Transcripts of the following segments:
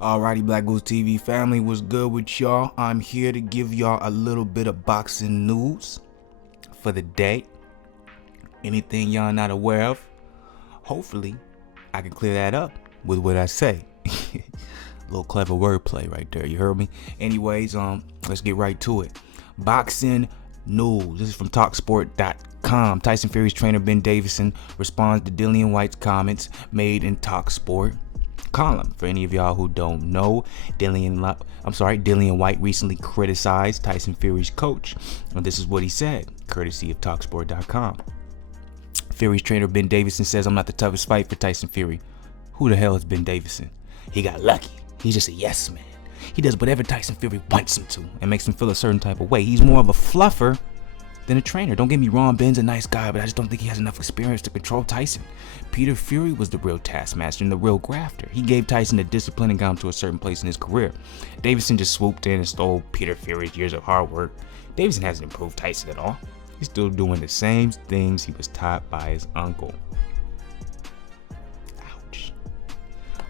Alrighty, BlakGooseTV family, what's good with y'all? I'm here to give y'all a little bit of boxing news for the day. Anything y'all not aware of, hopefully I can clear that up with what I say. Little clever wordplay right there, you heard me? Anyways, let's get right to it. Boxing news. This is from TalkSport.com. Tyson Fury's trainer Ben Davison responds to Dillian Whyte's comments made in TalkSport column. For any of y'all who don't know, Dillian Whyte recently criticized Tyson Fury's coach, and this is what he said, courtesy of TalkSport.com. Fury's trainer Ben Davison says, "I'm not the toughest fight for Tyson Fury." Who the hell is Ben Davison? He got lucky. He's just a yes man. He does whatever Tyson Fury wants him to and makes him feel a certain type of way. He's more of a fluffer than a trainer. Don't get me wrong, Ben's a nice guy, but I just don't think he has enough experience to control Tyson. Peter Fury was the real taskmaster and the real grafter. He gave Tyson the discipline and got him to a certain place in his career. Davison just swooped in and stole Peter Fury's years of hard work. Davison hasn't improved Tyson at all. He's still doing the same things he was taught by his uncle. Ouch.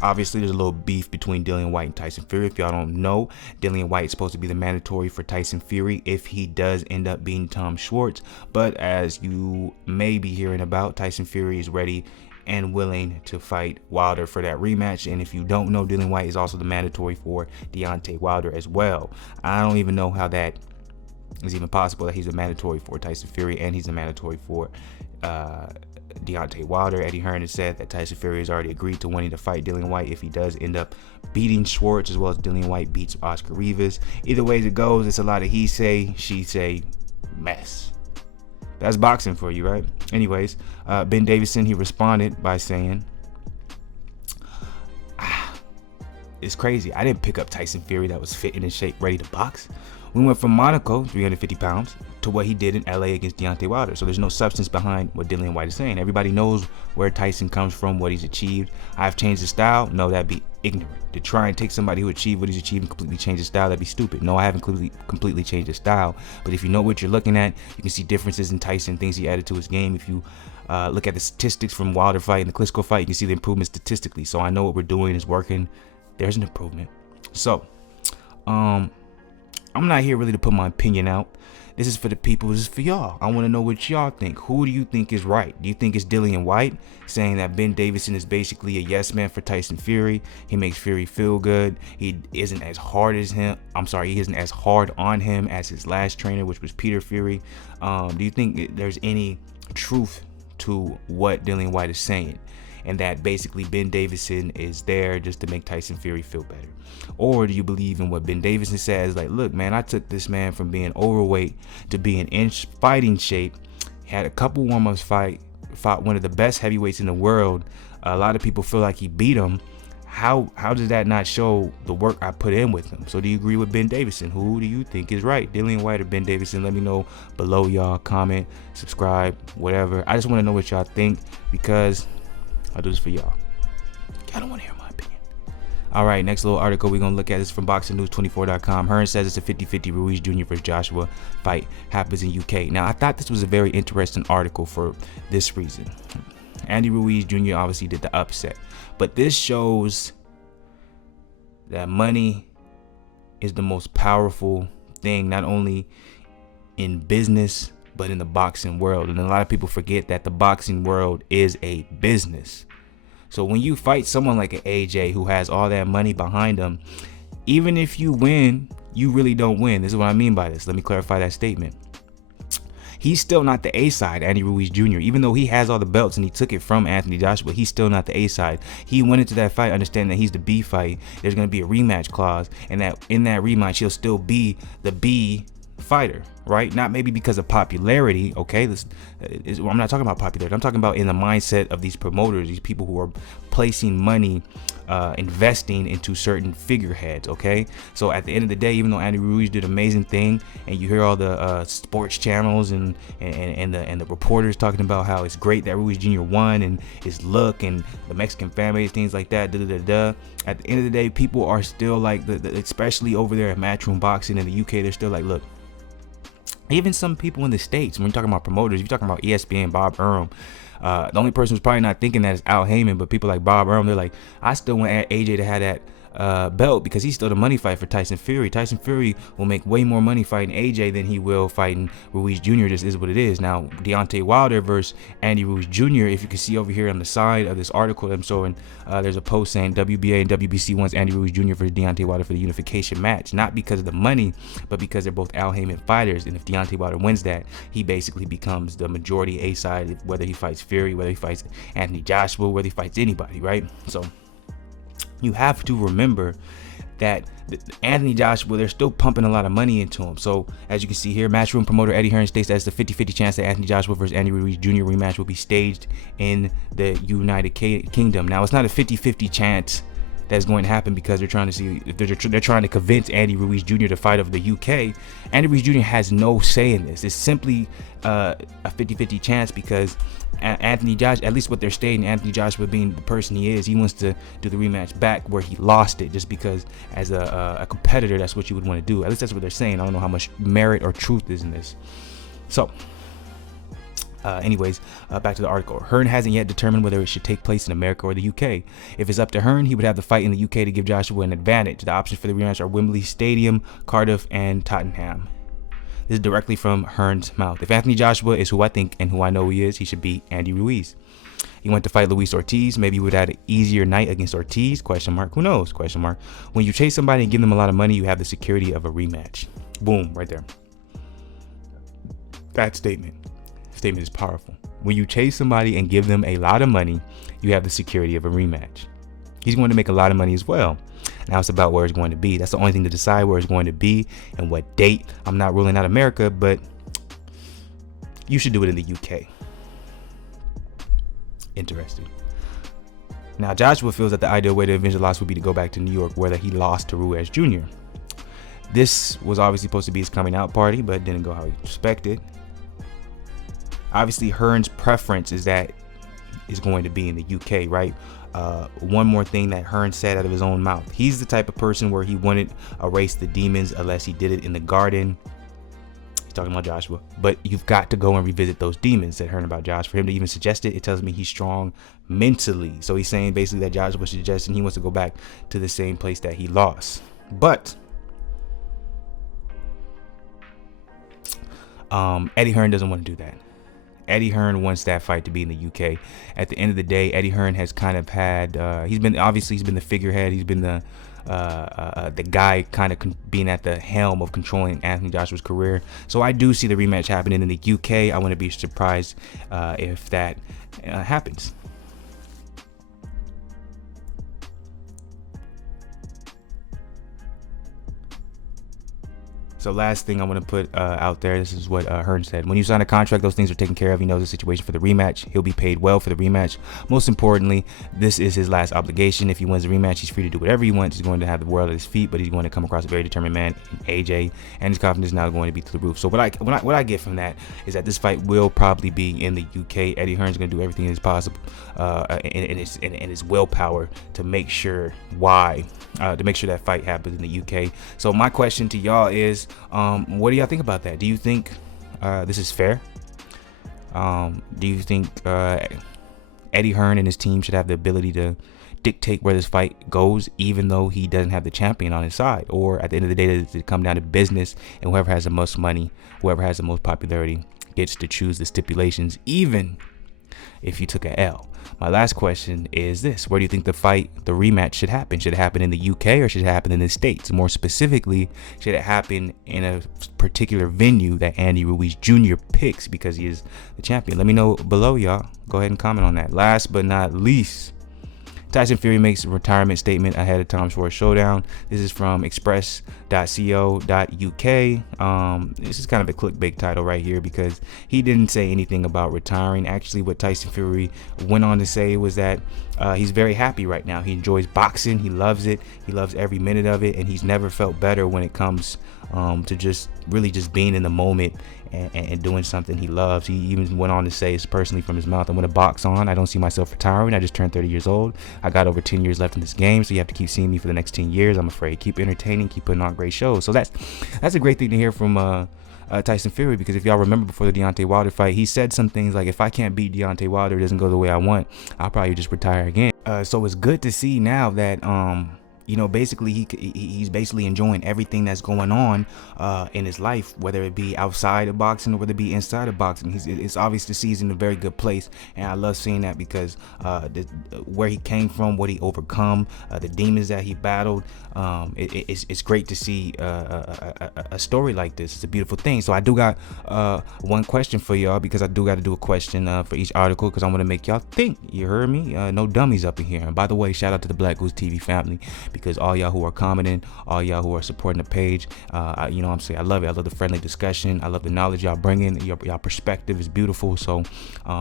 Obviously, there's a little beef between Dillian Whyte and Tyson Fury. If y'all don't know, Dillian Whyte is supposed to be the mandatory for Tyson Fury if he does end up beating Tom Schwartz. But as you may be hearing about, Tyson Fury is ready and willing to fight Wilder for that rematch. And if you don't know, Dillian Whyte is also the mandatory for Deontay Wilder as well. I don't even know how that is even possible, that he's a mandatory for Tyson Fury and he's a mandatory for Deontay Wilder. Eddie Hearn has said that Tyson Fury has already agreed to wanting to fight Dillian Whyte if he does end up beating Schwartz, as well as Dillian Whyte beats Oscar Rivas. Either way it goes, it's a lot of he say, she say mess. That's boxing for you, right? Anyways, Ben Davison, he responded by saying, it's crazy. I didn't pick up Tyson Fury that was fit and in shape, ready to box. We went from Monaco, 350 pounds, to what he did in LA against Deontay Wilder. So there's no substance behind what Dillian Whyte is saying. Everybody knows where Tyson comes from, what he's achieved. I've changed his style. No, that'd be ignorant. To try and take somebody who achieved what he's achieved and completely change his style, that'd be stupid. No, I haven't completely changed his style. But if you know what you're looking at, you can see differences in Tyson, things he added to his game. If you look at the statistics from Wilder fight and the Klitschko fight, you can see the improvement statistically. So I know what we're doing is working. There's an improvement. So, I'm not here really to put my opinion out. This is for the people. This is for y'all. I want to know what y'all think. Who do you think is right? Do you think it's Dillian Whyte saying that Ben Davison is basically a yes man for Tyson Fury? He makes Fury feel good. He isn't as hard as him. He isn't as hard on him as his last trainer, which was Peter Fury. Do you think there's any truth to what Dillian Whyte is saying, and that basically Ben Davison is there just to make Tyson Fury feel better? Or do you believe in what Ben Davison says, like, look, man, I took this man from being overweight to being in fighting shape, had a couple warm-ups, fought one of the best heavyweights in the world. A lot of people feel like he beat him. How does that not show the work I put in with him? So do you agree with Ben Davison? Who do you think is right, Dillian Whyte or Ben Davison? Let me know below, y'all. Comment, subscribe, whatever. I just want to know what y'all think, because I do this for y'all. I don't want to hear my opinion. All right, next little article we're going to look at is from BoxingNews24.com. Hearn says it's a 50-50 Ruiz Jr. versus Joshua fight happens in UK. Now, I thought this was a very interesting article for this reason. Andy Ruiz Jr. obviously did the upset, but this shows that money is the most powerful thing, not only in business, but in the boxing world. And a lot of people forget that the boxing world is a business. So when you fight someone like an AJ who has all that money behind him, even if you win, you really don't win. This is what I mean by this. Let me clarify that statement. He's still not the A side, Andy Ruiz Jr. Even though he has all the belts and he took it from Anthony Joshua, he's still not the A side. He went into that fight understanding that he's the B fight. There's going to be a rematch clause, and that in that rematch, he'll still be the B fighter, right? Not maybe because of popularity, okay? I'm not talking about popularity. I'm talking about in the mindset of these promoters, these people who are placing money, investing into certain figureheads, okay? So at the end of the day, even though Andy Ruiz did an amazing thing, and you hear all the sports channels and the reporters talking about how it's great that Ruiz Jr. won and his look and the Mexican family, things like that, at the end of the day, people are still like, especially over there at Matchroom Boxing in the UK, they're still like, look, even some people in the States, when you're talking about promoters, you're talking about ESPN, Bob Arum. The only person who's probably not thinking that is Al Heyman, but people like Bob Arum, they're like, I still want AJ to have that belt, because he's still the money fight for Tyson Fury. Tyson Fury will make way more money fighting AJ than he will fighting Ruiz Jr. Just is what it is. Now, Deontay Wilder versus Andy Ruiz Jr., if you can see over here on the side of this article that I'm showing, there's a post saying WBA and WBC wants Andy Ruiz Jr. versus Deontay Wilder for the unification match. Not because of the money, but because they're both Al Heyman fighters, and if Deontay Wilder wins that, he basically becomes the majority A side, whether he fights Fury, whether he fights Anthony Joshua, whether he fights anybody, right? So you have to remember that Anthony Joshua, they're still pumping a lot of money into him. So as you can see here, Matchroom promoter Eddie Hearn states that it's a 50-50 chance that Anthony Joshua versus Andy Ruiz Jr. rematch will be staged in the United Kingdom. Now, it's not a 50-50 chance that's going to happen, because they're trying to see if they're trying to convince Andy Ruiz Jr. to fight over the UK. Andy Ruiz Jr. has no say in this. It's simply a 50-50 chance because Anthony Joshua, at least what they're stating, Anthony Joshua being the person he is, he wants to do the rematch back where he lost it, just because as a competitor, that's what you would want to do. At least that's what they're saying. I don't know how much merit or truth is in this. So anyways, back to the article. Hearn hasn't yet determined whether it should take place in America or the UK. If it's up to Hearn, he would have the fight in the UK to give Joshua an advantage. The options for the rematch are Wembley Stadium, Cardiff, and Tottenham. This is directly from Hearn's mouth. If Anthony Joshua is who I think and who I know he is, he should beat Andy Ruiz. He went to fight Luis Ortiz. Maybe he would have had an easier night against Ortiz? Question mark. Who knows? Question mark. When you chase somebody and give them a lot of money, you have the security of a rematch. Boom, right there. That statement is powerful. When you chase somebody and give them a lot of money, you have the security of a rematch. He's going to make a lot of money as well. Now it's about where it's going to be. That's the only thing to decide, where it's going to be and what date. I'm not ruling out America, but you should do it in the UK. Interesting. Now, Joshua feels that the ideal way to avenge the loss would be to go back to New York, where he lost to Ruiz Jr. This was obviously supposed to be his coming out party, but it didn't go how he expected. Obviously, Hearn's preference is that it's going to be in the UK, right? One more thing that Hearn said out of his own mouth. He's the type of person where he wouldn't erase the demons unless he did it in the garden. He's talking about Joshua. But you've got to go and revisit those demons, said Hearn about Josh. For him to even suggest it, it tells me he's strong mentally. So he's saying basically that Joshua was suggesting he wants to go back to the same place that he lost. But Eddie Hearn doesn't want to do that. Eddie Hearn wants that fight to be in the UK. At the end of the day, Eddie Hearn has kind of had, he's been the figurehead. He's been the guy kind of being at the helm of controlling Anthony Joshua's career. So I do see the rematch happening in the UK. I wouldn't be surprised if that happens. So last thing I want to put out there, this is what Hearn said. When you sign a contract, those things are taken care of. He knows the situation for the rematch. He'll be paid well for the rematch. Most importantly, this is his last obligation. If he wins the rematch, he's free to do whatever he wants. He's going to have the world at his feet, but he's going to come across a very determined man in AJ, and his confidence is now going to be through the roof. So what I get from that is that this fight will probably be in the UK. Eddie Hearn's going to do everything that's possible in his willpower to make sure that fight happens in the UK. So my question to y'all is, what do y'all think about that? Do you think this is fair? Do you think Eddie Hearn and his team should have the ability to dictate where this fight goes, even though he doesn't have the champion on his side? Or at the end of the day, does it come down to business, and whoever has the most money, whoever has the most popularity, gets to choose the stipulations, even if you took a L? My last question is this: where do you think the rematch should happen? Should it happen in the UK or should it happen in the States? More specifically, should it happen in a particular venue that Andy Ruiz Jr. picks because he is the champion? Let me know below, y'all. Go ahead and comment on that. Last but not least, Tyson Fury makes a retirement statement ahead of time for a showdown. This is from express.co.uk. This is kind of a clickbait title right here because he didn't say anything about retiring. Actually, what Tyson Fury went on to say was that he's very happy right now. He enjoys boxing. He loves it. He loves every minute of it, and he's never felt better when it comes to just being in the moment and doing something he loves. He even went on to say, it's personally from his mouth, I'm going to box on. I don't see myself retiring. I just turned 30 years old. I got over 10 years left in this game, so you have to keep seeing me for the next 10 years. I'm afraid. Keep entertaining, keep putting on great shows. So that's a great thing to hear from Tyson Fury, because if y'all remember before the Deontay Wilder fight, he said some things like, if I can't beat Deontay Wilder, it doesn't go the way I want, I'll probably just retire again. So it's good to see now that you know, basically he's basically enjoying everything that's going on in his life, whether it be outside of boxing or whether it be inside of boxing. It's obvious to see he's in a very good place, and I love seeing that because where he came from, what he overcome, the demons that he battled. It's great to see a story like this. It's a beautiful thing. So I do got one question for y'all, because I do got to do a question for each article, because I want to make y'all think. You heard me? No dummies up in here. And by the way, shout out to the BlakGooseTV family, because all y'all who are commenting, all y'all who are supporting the page, you know what I'm saying, I love it. I love the friendly discussion. I love the knowledge y'all bringing. Y'all perspective is beautiful. So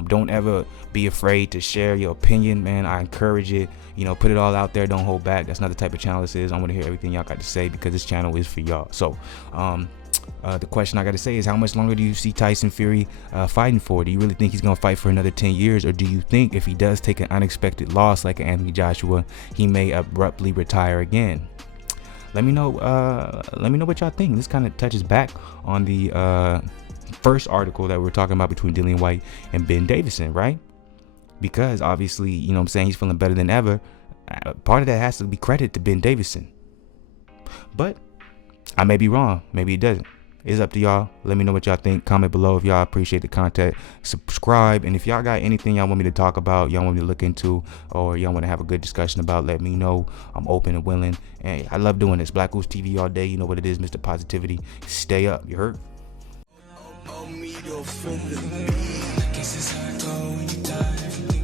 don't ever be afraid to share your opinion, man. I encourage it. You know, put it all out there. Don't hold back. That's not the type of channel this is. I want to hear everything y'all got to say, because this channel is for y'all. So the question I got to say is, how much longer do you see Tyson Fury fighting for? Do you really think he's going to fight for another 10 years? Or do you think if he does take an unexpected loss like Anthony Joshua, he may abruptly retire again? Let me know what y'all think. This kind of touches back on the first article that we were talking about between Dillian Whyte and Ben Davison, right? Because obviously, you know what I'm saying, he's feeling better than ever. Part of that has to be credit to Ben Davison. But I may be wrong. Maybe it doesn't. It's up to y'all. Let me know what y'all think. Comment below if y'all appreciate the content. Subscribe. And if y'all got anything y'all want me to talk about, y'all want me to look into, or y'all want to have a good discussion about, let me know. I'm open and willing. And I love doing this. BlakGooseTV all day. You know what it is, Mr. Positivity. Stay up. You heard? Guess it's how it go when you dive.